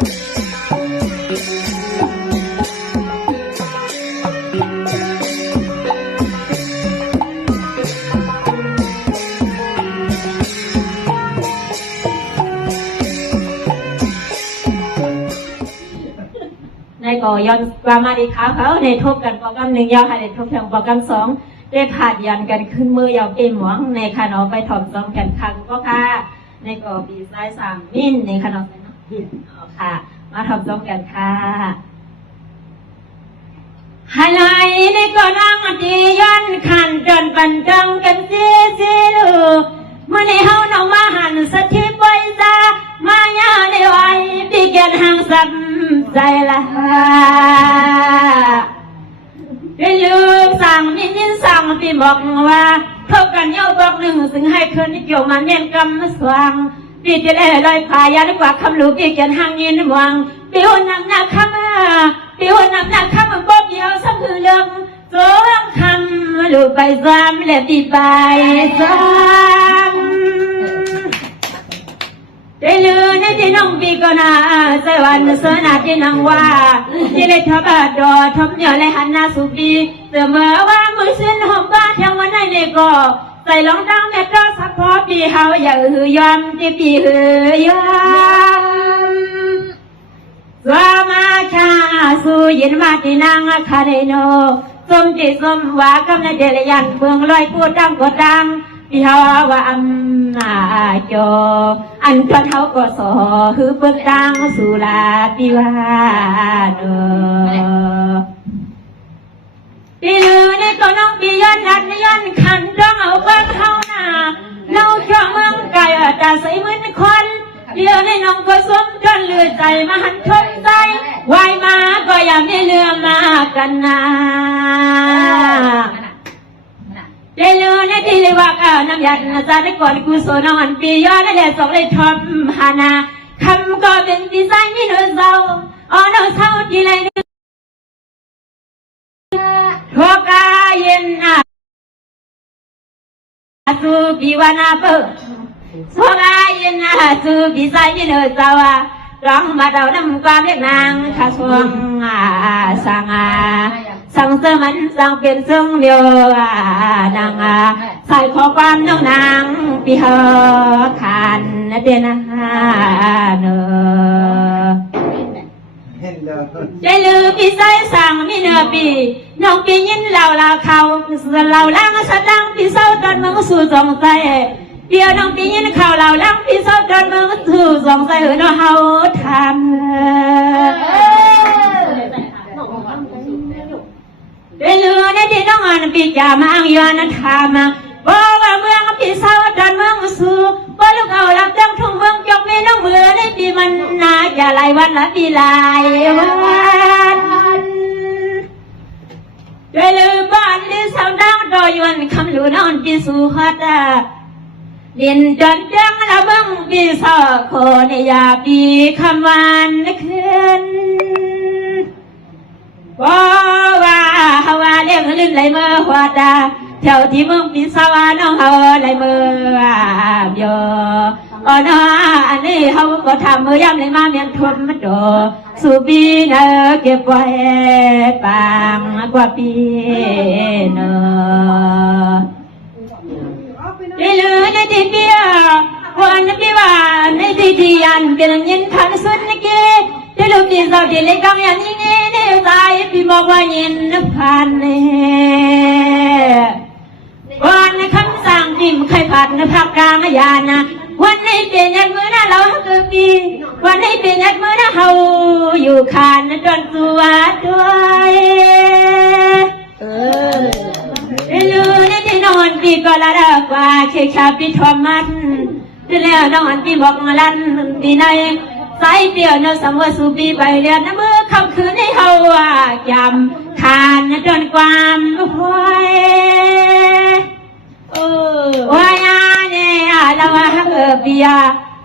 ในก่อย้อนว่ามาดีค่ะเขาในทบกันโปรแกรมหนึ่งยาวให้ในทบทางโปรแกรมสองได้ขาดยันกันขึ้นมือยาวปีหมวงในขนมไปถอมซ้อมกันครั้งก็ค่ะในก่อปีซ้าย3 มิ้นในขนมค่ะมาถอมซ้อมกันค่ะฮาไลในก่อนั่งตีย้อนขันจนปันจังกันซีลูเมื่อในเฮาน้องมาหันสถิตไว้ซามาญาในไว้ปีเกียนห่างสับใจละได้ลืมสั่งมินสั่งปีบอกว่าเท่ากันเย้าบอกหนึ่งซึ่งให้คืนที่เกี่ยวมันเมียนกำมาสว่างปีจะได้ลอยพายาดีกว่าคำหลูปีเกียนห่างยินหวังปีหัวหนักหนักคำปีหัวหนักหนักคำมันบอกเดียวสักคือเรื่องสองคำหลูไปซ้ำและปีไปซ้ำได้ลือในที่น้องปีก็น่าสวรรค์สนาที่นางว่าที่เลยทบดอทบเหนียวเลยหันหน้าสู่ปีเสมอว่ามือสิ้นหอมบ้านทั้งวันในในก็ใส่รองดังแม่ก็สักพอปีเฮาอย่าหือยอมที่ปีหือยอมสวามาชาสู่ยินมาที่นางคาเดโนสมจิตสมว่ากำในเดลยันเมืองลอยพูดดังก็ดังพี่ฮาว่าอัมนาโจอันพระเท้าก็สอฮือเปิดดังสุลาปิวาโนปีลือในตัวน้องปีย้อนนัดย้อนขันร้องเอาบ้านเท่าหน้าเล่าช่วงเมืองไก่ตาใสเหมือนคนเลี้ยวในน้องก็สมจนเลือใจมาหันทบใจวายมาก็อย่าไม่เลือมากันนาเลือในที่เลยว่าน้ำยันจะได้ก่อนกุศลนอนปีย้อนและสองเลยทอมหานาคำก็เป็นดีไซน์นี่เนื้อเศร้าอ๋อเนื้อเศร้าที่ไรนึกทกาเย็นนาสุปีวานาเปทกาเย็นนาสุปีไซน์นี่เนื้อเศร้าร้องมาเรานำความเรียกนางข้าชวงสังสังเสมันสังเป็นซึ่งเดียวนางใส่ข้อความน้องนางปีเฮขันเดนะเนใจลือปีใส่สั่งมีเนื้อปีน้องปียินเราเขาเราล้างสะดังปีเศร้าตอนมึงสู่สองใจเดียวน้องปียินข่าวเราล้างปีเศร้าตอนมึงสู่สองใจเน้องเฮาทำได้ลือในที่น้องอ่านปีจ่ามาอังยอนทามาบอกว่าเมืองปีเศร้าดันเมืองสู่บ่ลูกเอาลับจังทุ่งเมืองจกมีน้องเบื่อในปีมันนาจะหลายวันละปีหลายวันได้ลือบ้านที่สาวดังดอยวันคำหลูนอนปีสู่ฮัดเรียนจนจังละเมืองปีเศร้าโคเนียปีคำวันคืนว่าฮาวาเลี้ยงลื่นไหลเมื่อหัวตาแถวที่เมืองปีสวาน้องเฮาไหลเมื่อเยอ๋อน้าอันนี้เขาก็ทำมือย่ำเลยมาเมียนทมมาโดสุบีเนอเก็บไว้ปังกว่าปีเนอได้ลือในที่เปียวันปีว่าในที่ที่ยันเป็นยินขันสุดนี่กีที่ลูกปีสาวที่เล็กกังยันนี่นี่ใจปีบอกว่ายินพันเนี่ยวันคำสั่งพิมพ์ใครผัดพักกลางยานะวันนี้เป็นยันมือนะเราเกิดปีวันนี้เป็นยันมือนะเฮาอยู่คานจนตัวด้วยลือในที่นอนปีก็ละรักว่าเชี่ยวปีทอมันแล้วนอนปีบอกลันปีไหนสายเปลี่ยวเนื้อสมว่าสูปีไปเรียนน้ำมือคำคืนให้เฮาจำคานจนความหวยวายเนี่ยเราปีย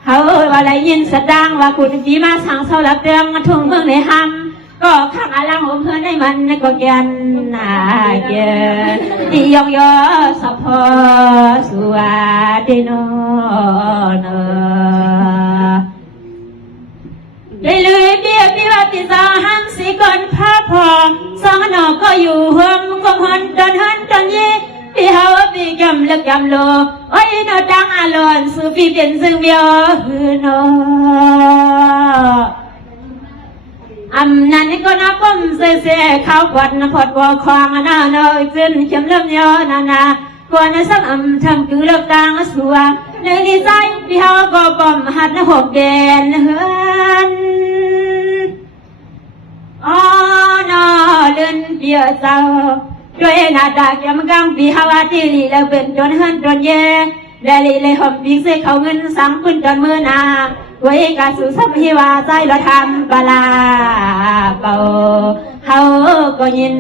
เขาอะไรยินสดังว่าคุณปีมาสั่งเสาหลับเตียงทุ่งเมืองในห้ำก็ข้างอลังหัวเพื่อนให้มันก็แกนเกตียองยอสะพอสวัสดีโนได้เลย พี่ว่าพี่สาวหันสีก่อนพาพอสองนอกก็อยู่ห่วมกงหันตอนหันตอนเย่พี่เฮาพี่กำลักกำโลโอ้ยนอดังอารอนสู่พี่เป็นซึ่งเบียวหือนออำนั้นก็นับผมเสียเขากวาดพอดวัวควางน่าเนยเส้นเข้มเริ่มยอนานาควรสักทำคือเลิกต่างสัวในดีใจพี่เฮาก็ปมหัดหกเดนเฮือนอ๋อนอเลื่อนเปียเจ้าด้วยหน้าตาแก้มกังพี่เฮาที่ลีแล้วเป็นจนเฮือนจนเย่และลีเลยหอมปีกเสกเขาเงินสังปืนจนมือนาไว้กาสุสัมพิวาใจเราทำปลาเป่าเขาก็ยิน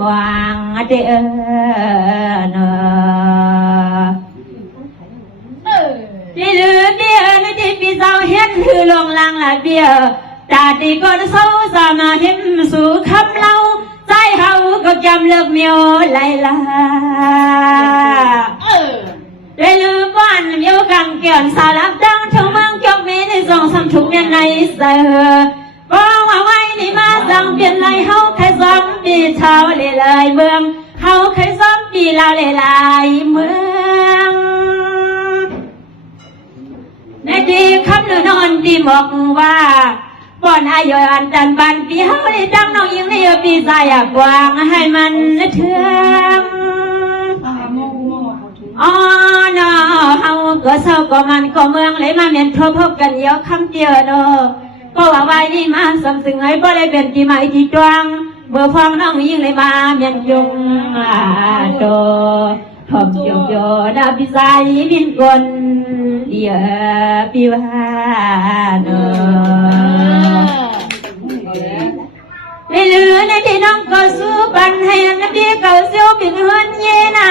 มองเด้อเนอที่ลือเบี้ยในที่พี่สาวเห็นคือลงลางละเบี้ยตาตีก็เศร้าสามาเห็นสู่คำเล่าใจเขาก็จำเลิกเมียวไล่ลาได้ลือบ้านเมียวกังเกี่ยนสาลับดังทั้งมังจกเมในสองสามถุงเนี่ยในเสือบอกว่าไว้นี่มาสั่งเปลี่ยนไรเฮาใครซ้ำปีเช้าเลยเลยเมืองเฮาใครซ้ำปีลาวเลยลายเมืองในดีคำนอนดีบอกว่าป้อนอายุอันจันบันปีเฮาได้ดังน้องยิงในปีใจกวางให้มันเถื่องอ๋อเนาะเฮาก็เศร้าก็มันก็เมืองเลยมาเมียนทบพบกันเยอะคำเดียวเนาะเพราะว่าไว้นี่มาสำสึงให้บ่ได้เป็นที่หมายที่จวงเมื่อฟังน้องยิงเลยมาเมียนยงโตทอมยงโยนาพิสายบินกลเดียปีวาเนาะในเหลือในที่น้องก็สู้ปันให้นบีก็เสียวเป็นเฮือนเยนา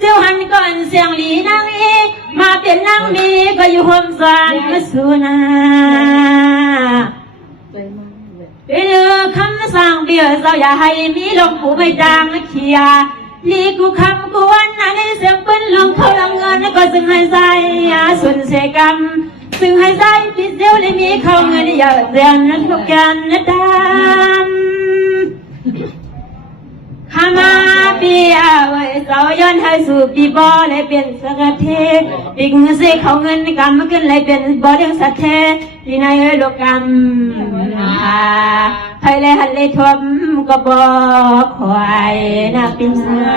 เจ้าหันก่อนเสียงหลีนางเอมาเป็นนางมีก็อยู่ห่มสานมาสู่นาเป็นคำสั่งเบี้ยเจ้าอย่าให้มีลมผู้ไม่จางเขียลีกูคำกูวันนั้นในเสียงปืนลงเขาลำเงินก็ซึ่งให้ใจส่วนเสกรรมซึ่งให้ใจพิเศษเลยมีเขาเงินอย่าเสียนนั้นทุกกันนะดำข้ามาปีไว้เสาย้อนให้สู่ปีบอเลยเป็นสักเทปีกเงินเสกเขาเงินกรรมขึ้นเลยเป็นบอเดียงสัตเทที่ในโลกกรรมไทยเลยหันเลยทมก็บอกควายน่าเป็นเสือ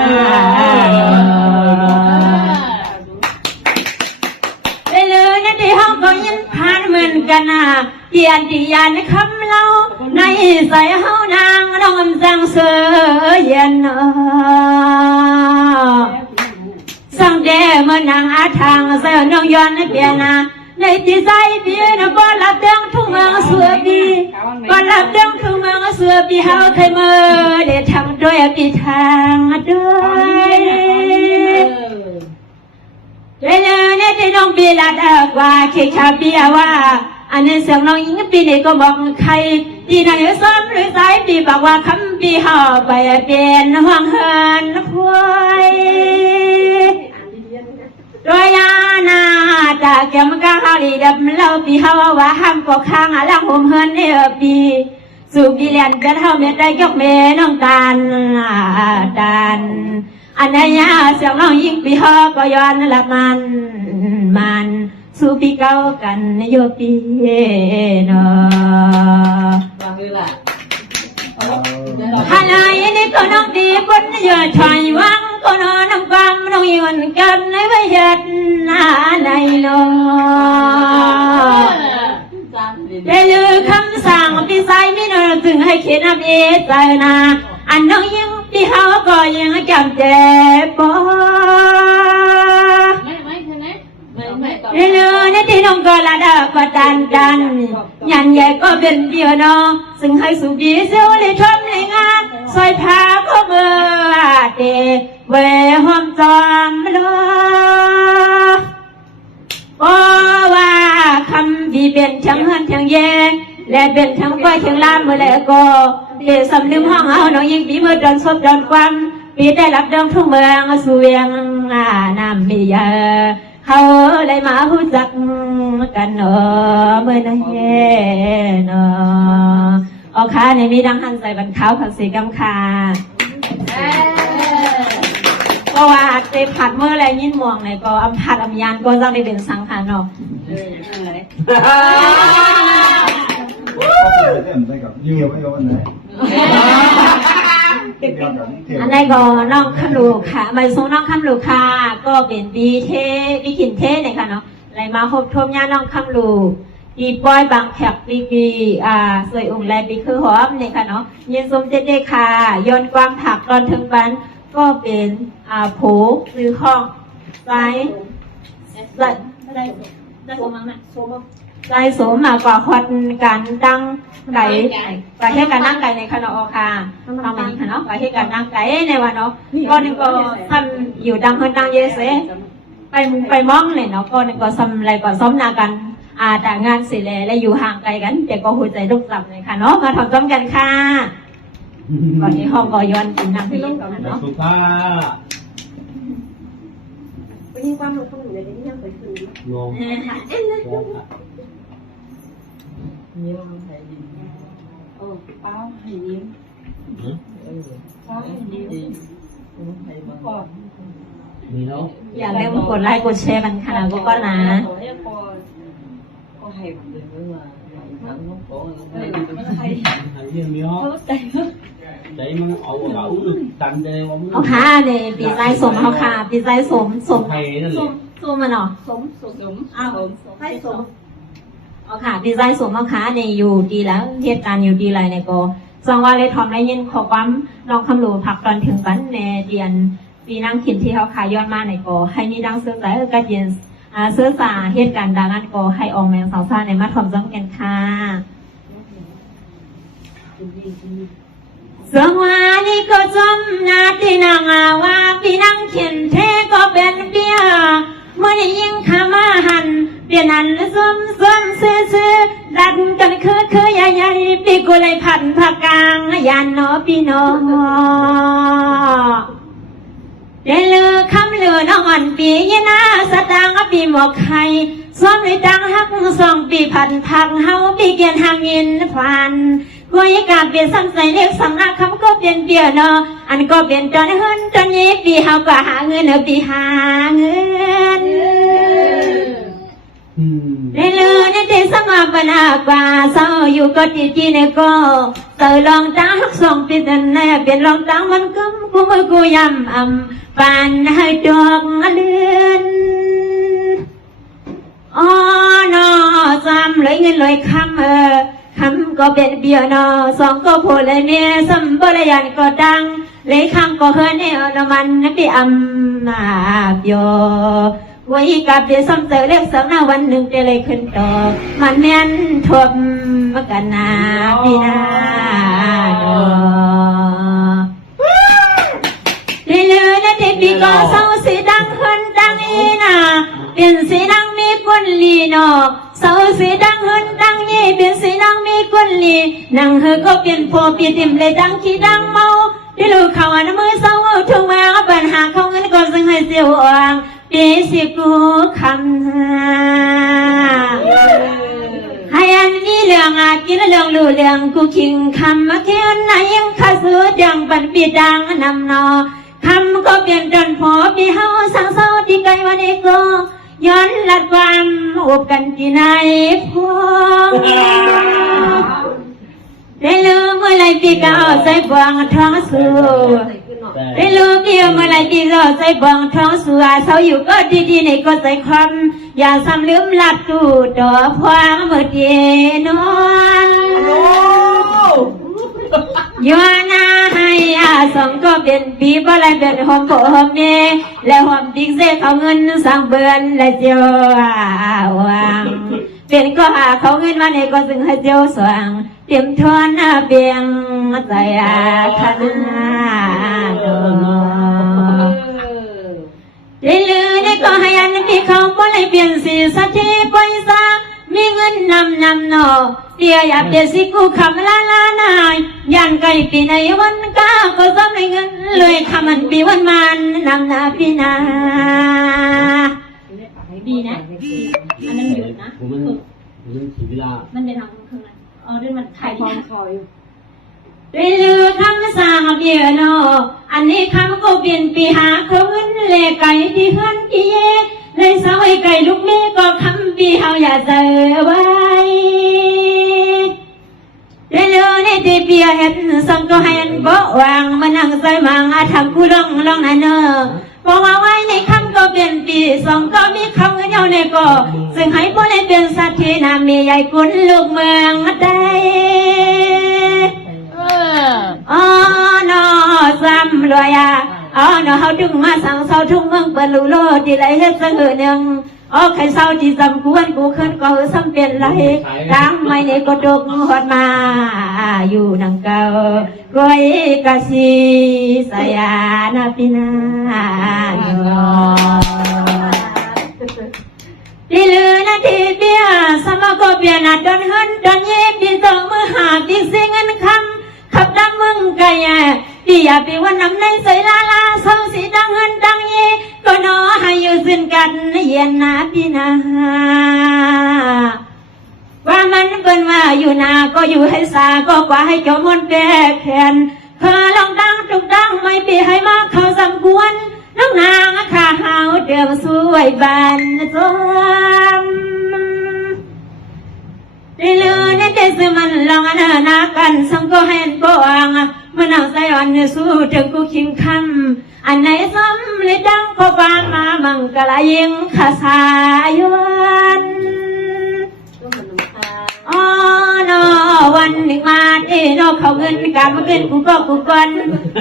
ได้เลยนั่นที่ห้องก็ยินผ่านเหมือนกันนะเกียรติยานคำเล่าในใส่เฮานางน้องสังเสือเย็นสังเดเมื่อนางอาทางเสือน้องย้อนเปียนาในที่ใจปีนะบ่รับเดิงทุ่งเมืองเสือปีบ่รับเดิงทุ่งเมืองเสือปีเฮาเคยเมื่อได้ทำด้วยปีทางด้วยเลยเนี่ยที่น้องปีลาดกว่าเขตชาปีว่าอันนี้เสียงน้องยิงปีนี้ก็บอกใครที่ไหนซ้ำหรือสายปีบอกว่าคำปีเฮาไปเป็นห่วงเฮินพวยโดยยานาจากแก้มกาฮาลีดับเล่าปีเฮาว่าห้ามก็ข้างหลังห่มเฮินเนี่ยปีสู่ปีเลียนเป็นเฮาเมียได้ยกเมน้องตาลอันนี้ยาเสียงน้องยิงปีเฮาก็ย้อนละมันสู่ปีเก่ากันโยปีเนาะฮาลายนี่ก็น้องดีคนเยอะชายวังก็นอนน้ำความน้องยืนกันในวิหารในโลได้ลือคำสั่งปีสายมีนรถึงให้เขียนอับเอใจนาอันน้องยิงปีเฮาก็ยังจำเจ็บปวดเรื่องนี้ที่น้องก็ละดาก็ตันยันใหญ่ก็เป็นเดียวน้องซึ่งให้สุบีเสียวเลยทำเลยงานซอยพาก็เมื่อเดเวหอมจอมโลว่าคำที่เป็นทั้งหันทั้งเย่และเป็นทั้งก้อยทั้งลามเมื่อไรก็เดี๋ยวสำนึกห้องเอาน้องยิงปีเมื่อดอนซบดอนความปีได้รับดองทุ่งเมืองสู่เวียงน้ำมีเยอะเขาเลยมาหูจักกันเนาะเมื่อไหร่เนาะ เอาค่ะในมีดังหันใส่บันเขาผักสีกำคาก็ว่าเตะผัดเมื่อไรยินมองเลยก็อำผัดอำยานก็จะได้เป็นสังขารเนาะอันนี้ก็น้องคำลูกค่ะใบทรงน้องคำลูกค่ะก็เป็นบีขินเทเนี่ยค่ะเนาะอะไรมาพบทมญาน้องคำลูกปีปอยบางแขกปีสวยองค์แรปีคือหอมเนี่ยค่ะเนาะเย็นสมเด็จค่ะย้อนความถักตอนถึงบันก็เป็นโผซื้อข้องใจสมมั้งใจสมมากกว่าคนการดังไก่ไปให้การนั่งไก่ในคณะค่ะทำแบบนี้ค่ะเนาะไปให้การนั่งไก่ในวันเนาะก็นึงก็ทำอยู่ดังคนดังเยอะเสไปมองเลยเนาะก็นึงก็ทำอะไรก็ซ้อมนากันแต่งานเสร็จแล้วอยู่ห่างไกลกันแต่ก็หัวใจลุกหลับเลยค่ะเนาะมาทำซ้อมกันค่ะก่อนที่ห้องก็ย้อนกินน้ำไปเย็นก่อนเนาะสุภาพวันนี้ความรู้ของหนูเลยที่ยังเคยซื้องงยิ้มให้ยิ้มเป้าให้ยิ้มเป้าให้ยิ้มให้บ้างมีเนาะอย่าลืมกดไลค์กดแชร์กันค่ะก็นะก็ให้แบบนี้ว่าทั้งน้องโก้ให้ยิ้มเนาะใจมันเอาตันใจว่ามึงเอาค่ะเนี่ยปีใจสมเอาค่ะปีใจสมไทยนั่นแหละสมมันเนาะสมให้สมเอาค่ะปีใจสมเอาค่ะเนี่ยอยู่ดีแล้วเหตุการณ์อยู่ดีไรเนี่ยก็สังว่าเลยทอมได้ยินขอความน้องคำหลูผักตอนถึงกันในเดียนปีนั่งขินที่เขาขายย้อนมาในก็ให้มีดังเสื้อใจกระเจียนเสื้อสาเหตุการณ์ดังนั้นก็ให้ออกแมงสาวซ่าในมาทอมจ้องกันค่ะสวานี่ก็จมนาที่นางว่าปีนั่งเขียนเทก็เป็นเบี้ยเมื่อยิ่งขามาหันเปลี่ยนอันซ้ำซื้อดันกันคือใหญ่ปีกุเลยพันผักกลางยันเนาะพี่น้องเดลือคำลือนอนปียนาสตางปีหมอกไข่ซ้อมเลยตังหัก2 ปีพันพักเฮาปีเกียนหางยินฟันกุยกาเปลี่ยนซ้ำใส่เล็กสังอาคำก็เปลี่ยนเปลี่ยนเนาะอันก็เปลี่ยนตอนเฮินตอนนี้ปีเฮาก็หาเงินปีหาเงินเลือในเทศมาปนากว่าเศร้าอยู่ก็จีเนก็เตยลองตั้ง2 ปีแต่แน่เปลี่ยนลองตั้งมันก็กูยำปานให้ดอกเลือนอ๋อนอจำเลยเงินเลยคำก็เป็นเบียร์นอ2ก็โผล่เลยเมียสัมบรยันก็ดังเลยคำก็เฮินเนี่ยนมันปีมาเบียไว้กับเบียซ้ำเจอเล็กสังหน้าวันหนึ่งจะเลยขึ้นต่อมันแม่นทวมกันนาพี่นาดอเลือนะเด็กปีก็เศร้าสีดังเฮินดังอีนาเป็นสีดังมีกุนลีนอเศร้าสีดังเฮินดังยี่เป็นสีดังมีกุนลีนางเฮก็เป็นพอปีติมเลยดังขี้ดังเมาที่ลูกเขาอันมือเศร้าทุ่งแววปัญหาเขาเงินก็ซึ่งให้เสียวอ่างปีสิกูคำให้อันนี้เรื่องกินเรื่องรู้เรื่องกูคิงคำมาเขียนไหนยังข้าซื้อดังปันปีดังนำนอคำก็เปลี่ยนจนพอปีเฮาสังเศร้าที่ไกลวันนี้ก็ย้อนลัดความอบกันที่ไหนพอได้ลืมเมื่อไรปีก็เอาใจบวงท้องสูได้ลืมเดียวเมื่อไรปีก็เอาใจบวงท้องสูเศร้าอยู่ก็ดีๆในก็ใจความอย่าซ้ำลืมลัดตูดอกพวางเมื่อเย็นนอนย้อนหน้าให้2ก็เป็นปีบ่ไรเป็นหอมโบหอมเมและหอมติ๊กเสกเอาเงินสั่งเบือนและเจียววางเป็นก็หาเขาเงินมาในก็ซึ่งให้เจียวสว่างเตรียมทอนเบียงใจคันดอลือในก็ให้อันปีเขาบ่ไรเปลี่ยนสีสักทีไปซะมีเงินนำนอเปียอยากเปียสิกูคำลานายยันไก่ปีในวันก้าก็ซ้ำในเงินเลยคำมันปีวันมันนำนาปีนาดีนะอันนั้นหยุดนะมันถีเวลามันไปทำเครื่องนั้นด้วยมันถ่ายความคอย เรือคำสาบเยอะนออันนี้คำก็เปลี่ยนปีหาเขาเงินเลไก่ที่เฮือนที่เย่ในสาวไก่ลูกนี้ก็คำปีเฮาอย่าเจอไว้เรือในที่เปียเห็นสังก็ให้บ่วางมานั่งใส่มังอาทำกูลองนั่นเนอบอกว่าไว้ในคำก็เปลี่ยนปีสองก็มีคำเงินเยาในก็ซึ่งให้บ่ได้เป็นสัตว์ที่นามีใหญ่กุนลูกเมืองได้อ๋อนอซ้ำรวยอ่ะอ๋อนอเฮาดึงมาสั่งเศร้าทุ่งเมืองเปิดลูโลที่ไรเฮ็ดสังเหือหนึ่งอ๋อใครเศร้าที่ซ้ำกวนกูขึ้นก็ซ้ำเป็นไรตั้งไม่ในก็ดกหอดมาอยู่นังเก่ารวยกะสีสยานาปินาที่ลือนาทีเบียสมก็เบียนัดดอนเฮินดอนเย็บดีต่อมือหาดีเสียงเงินคำขับดังมึงไก่ที่อย่าไปวันน้ำในใส่ลาเศร้าสีดังเงินดังเยก็นอให้อยู่สิ้นกันเย็นนาพี่นาว่ามันเป็นว่าอยู่นาก็อยู่ให้สาก็กว่าให้จมมันแก่แขนเธอลองดังจุกดังไม่ปีให้มากเขาสำควรน้องนางข้าหาวเดือมสวยบานจอมได้เลยในเดซมันลองนากันสังก็เห็นก็อ่างมันเอาใจอ่อนสู้ถึงกูคิงคำอันไหนซ้ำเลยดังก็บานมามังกะลายิงข้าสายวันอ๋อนอวันหนึ่งมาที่นอกเขาเงินกำมาเงินกูก็กูก่อน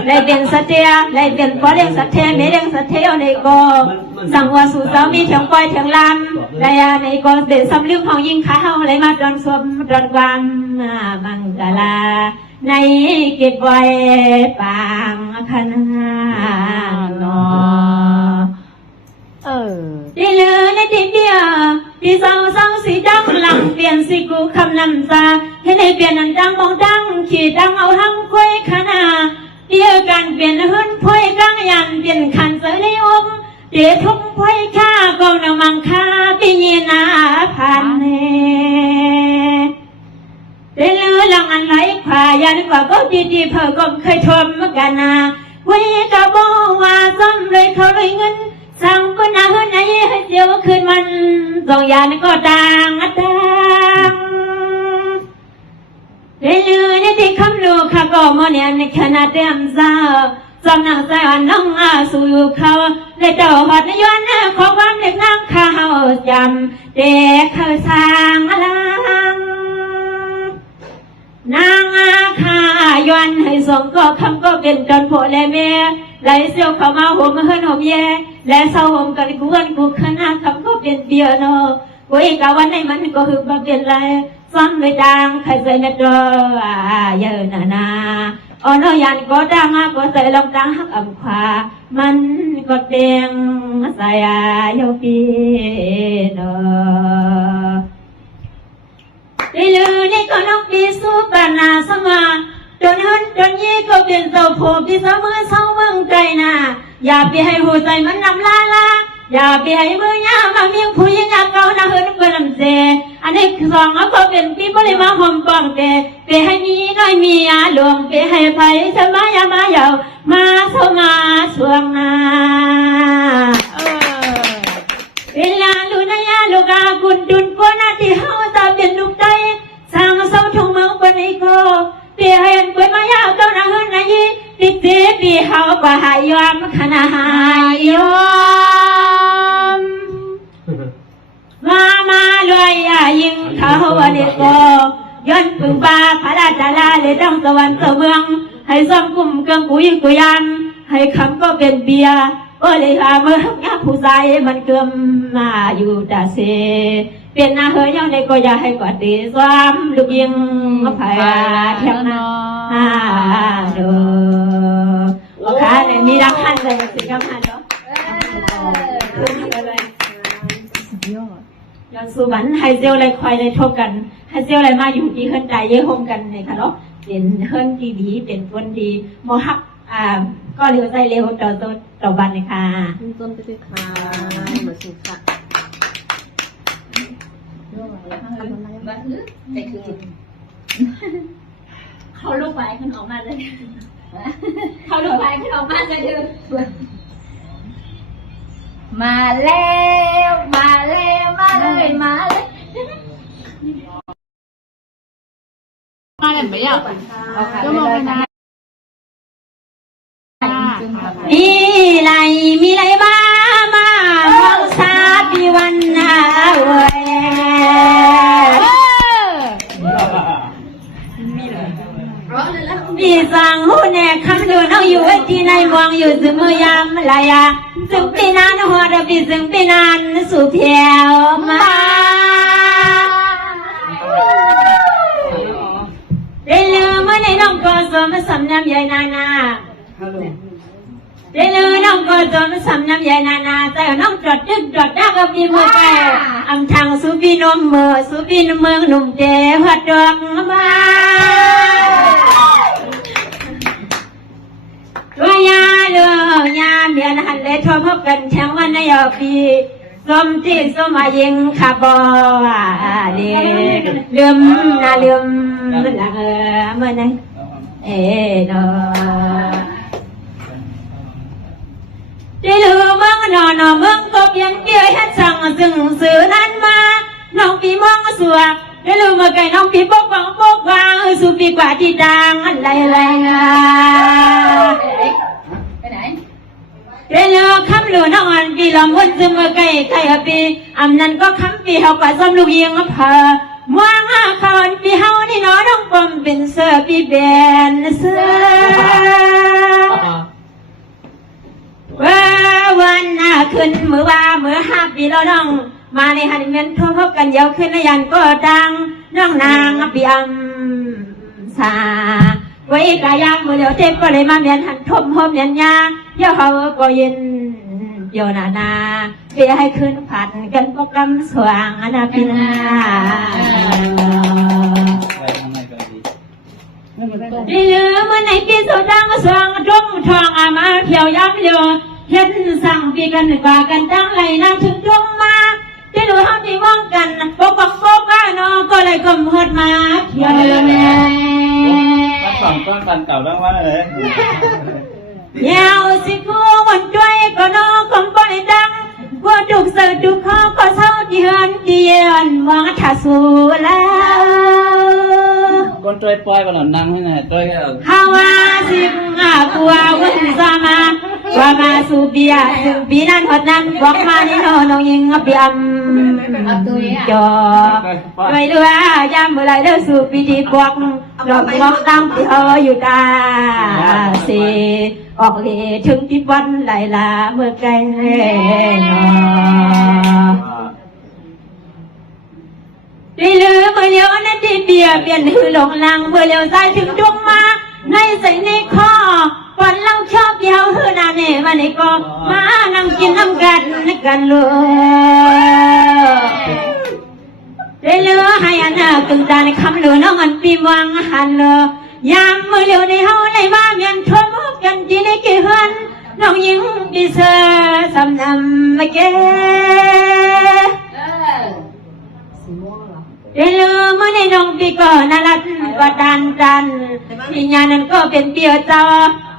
เลยเป็นสเตียเลยเป็นพอเลี้ยงสัตว์เทไม่เลี้ยงสัตว์เทในก็สั่งว่าสู่สามีเถียงปล่อยเถียงลำเลยในก็เด็ดซ้ำลืมของยิงขาเฮาเลยมาดอนสวมดอนความมังกะลาในเก็บไว้ปางคณานอที่เหลือในที่เบียที่เศร้าสีดังหลังเปลี่ยนสีกูคำนำซาให้ในเปลี่ยนนันดังมองดังขี่ดังเอาทั้งคุยขนาเดียวกันเปลี่ยนหุ่นพุยกลางยันเปลี่ยนขันเสยในองเดี๋ยวทุกพุยข้ากองนมังคาปีเยนาพันเนเดือหลังอันไหลขวายันกว่าก็ดีๆเพิ่งก็เคยทมกันนาเวกะบอกว่าซ้ำเลยเขาเลยเงินสั่งก็น่าเฮือนไหนให้เดียวคืนมันสองอย่างก็ดังเรื่อยๆในที่คำลูกข้าก็มอเนี่ยในขณะเต็มซาจำนางใจอ่อนน้องสู่เขาเลยเจ้าหอดในย้อนขอความเล็กนั่งข้าวจำเด็กเขาสร้างลังนางข้าย้อนให้ส่งก็คำก็เป็นจนโผล่และแม่ไหลเสียวเข้ามาห่มเฮือนห่มแย่และเศร้าห่มกันกวนกูขนาดคำก็เป็นเบียร์นอกูอีกวันในมันก็คือมาเป็นไรซ้ำเลยดังใครใส่เม็ดรอเยอะนาอ๋อนยันก็ดังก็ใส่ลำดังหักอ่ำขวามันก็เตียงใส่โยกีนอได้เลยนี่ก็น้องปีสุปนาสมาจนหันจนยี่ก็เป็นเจ้าโผล่ที่เสมอเศร้าเมืองใจน่ะอย่าไปให้หัวใจมันนำลาอย่าไปให้มือยามาเมียงผู้หญิงอยากเก่าหน้าเฮือนเปิดลำเจอันนี้สองก็เป็นปีบริมาหอมปองเตไปให้มีน้อยมีอาหลวงไปให้ไผ่ชะมายามายาวมาสมาช่วงนาเวลาลูนายาลูกากุนดุนกวนาที่เฮาจะเป็นลูกใจสร้างเสาทุ่งเมืองปนิโกเปียเห็นป่วยมายาวเก่าหน้าเฮือนนายติดเตปีเฮาก็หายยอมขนาหายยอมมาเลยยิงเขาวันนี้ก็ย้อนปึงปลาพระราชาเลยต้องสวรรค์เมืองให้ซ้อมกุ่มเกลืองกุยกุยันให้คำก็เป็นเบียร์เลยหาเมื่องาผู้ใจมันเกิมมาอยู่ตาเสเป็นนาเฮยยังในก็อย่าให้กอดตีซ้อมลูกยิงพายเทียมนาดูโอเคมีรักขันเลยสิกำหันเนาะย้อนสุวรรณให้เซลเลยคอยเลยทบกันให้เซลเลยมาอยู่ที่เฮิรนใจเยี่ยมกันเลยค่ะเนาะเป็นเฮิรนที่ดีเป็นคนดีมหักก็เร็วใจเร็วต่อบันเลยค่ะต้นไปด้วยค่ะเหมือนสุขค่ะ เขาลูกไปขึ้นออกมาเลยเขาลูกไปขึ้นออกมาเลยมาแล้วมาแล้วมาเลยมาเลยมาเลยไม่อยากก็มองไปนะมีไรมามองซาปีวันนาเว้ยปีสังหูแน่คำดูเอาอยู่ที่ในมองอยู่ซึมยามลายาซึมปีนานหัวระบีซึมปีนานสู่เพียวมาเรื่องเมื่อในน้องก็สมสำน้ำใหญ่นานาเรื่องน้องก็สมสำน้ำใหญ่นานาแต่น้องจดดึกจดดักกับปีมือแก่อำทางสุบีนมเมื่อสุบีนเมืองหนุ่มเจ้าหัดดอกมาตัวยาเลือยาเมียนหันเลยทอพบกันแทงวันในยอปีสมที่สมายิงขับบเลืมนาเลืมหลังเมื่อไหร่นอได้ลืมเมืองนอเมืองก็เปลี่ยนเกี่ยให้สั่งซึ่งสื่อนั้นมาน้องปีมองสวกได้ลืมเมื่อไก่น้องปีปกวางสู่ปีกว่าที่ดังอะไรไปไหนเรื่องคำหลูน้องอันปีลำวนซึมเมื่อไก่ไข่ปีอำนั้นก็คำปีเขากว่าซ้ำลูกยิงเพอม่วงเขาอันปีเฮานี่น้อน้องปมเป็นเสือปีแบนเสือวันขึ้นมือ5 ปีแล้วน้องมาในฮันเมนทบกันเยาวขึ้นในยันก็ดังน้องนางปีอัมสาไว้กายามมือเดียวเจ็บก็เลยมาเมียนหันทมหอมเมียนยาเยาเขาก็ยินโยนาเปียให้ขึ้นผัดกันโปรแกรมสว่างอนาพินาดีเหลือเมื่อไหนปีสุดดังสว่างจงทองมาเที่ยวย้ำเยอะเห็นสั่งปีกันกว่ากันตั้งไหลน่าถึงจงมาที่ดูห้องที่มองกันปกว่าน้องก็เลยกลมหดมาเที่ยวแน่มาสองก้อนปันเก่าบ้างว่าเลยยาวสิกูวันด้วยก็น้องคงบ่ได้ดังว่าดุกเสือดุกข้อก็เศร้าที่เฮือนเดียนมองถ้าสู้แล้วคนตัวปล่อยบอลนังให้หน่อยตัวฮาวาสิงกัววันสามาว่ามาสู่เบียถึงปีนั้นหดนั้นบอกมานี่น้องยิงเบียมจอด้วยเรือยามเมื่อไรเด้อสู่ปีดีบวกดอกมองตั้งที่เธออยู่ตาสีออกเลยถึงที่วันไหลลาเมื่อไกลดีลือเมื่อเลี้ยวนั่นที่เบียเปลี่ยนหือหลงลังเมื่อเลี้ยวซ้ายถึงดวงมาในใส่ในคอวันเราชอบเยาวหือนาเนมาในก็มานั่งกินน้ำกันเลยได้เลือให้อันน่ะตึงตาในคำหลือน้องอันปีวังหันเลยยามเมื่อเลี้ยวในเฮาในบ้านยันทมกันที่ในกี่หันน้องยิงปีเสือสำนำมาเก้เดี๋ยวเมื่อในน้องปีก่อนนัดว่าดันวิญญาณนั้นก็เป็นเปียวจอ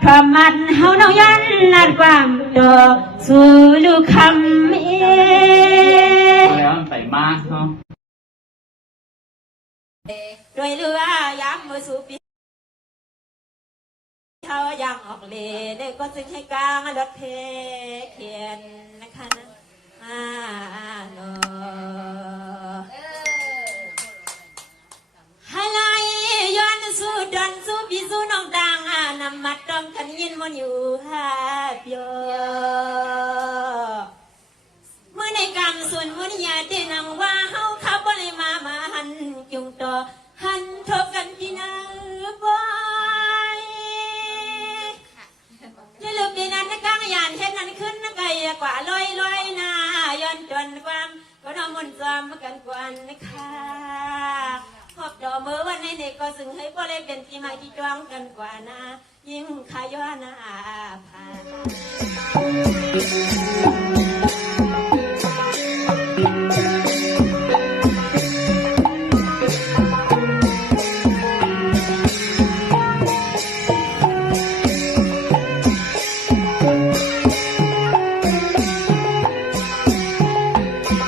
ทอมันเฮาน้องยันนัดความดอกสู่ลูกคำแล้วใส่มาเนาะโดยเรือยามมือสู่ปีเขายังออกเลยก็จึงให้กลางรถเพเขียนนะคะโนอะไรย้อนสู่ดันสู่ปีสู่น้องดังนำมัดต้องขันยินมันอยู่ฮาเปียวเมื่อในกรรมส่วนมุนยาเตนังว่าเฮาขับบริมาหันจุงต่อหันทบกันที่นาบ่จะลืมปีนั้นนักการยานเห็นนั้นขึ้นนักไก่กว่าลอยนาย้อนจนความก็น้องมันจำกันกวนนะคะขอบดอกมือวันในเด็กก็สึงให้พ่อเลยเป็นที่มาที่จ้องกันกว่านะยิ่งขย้อนอาภา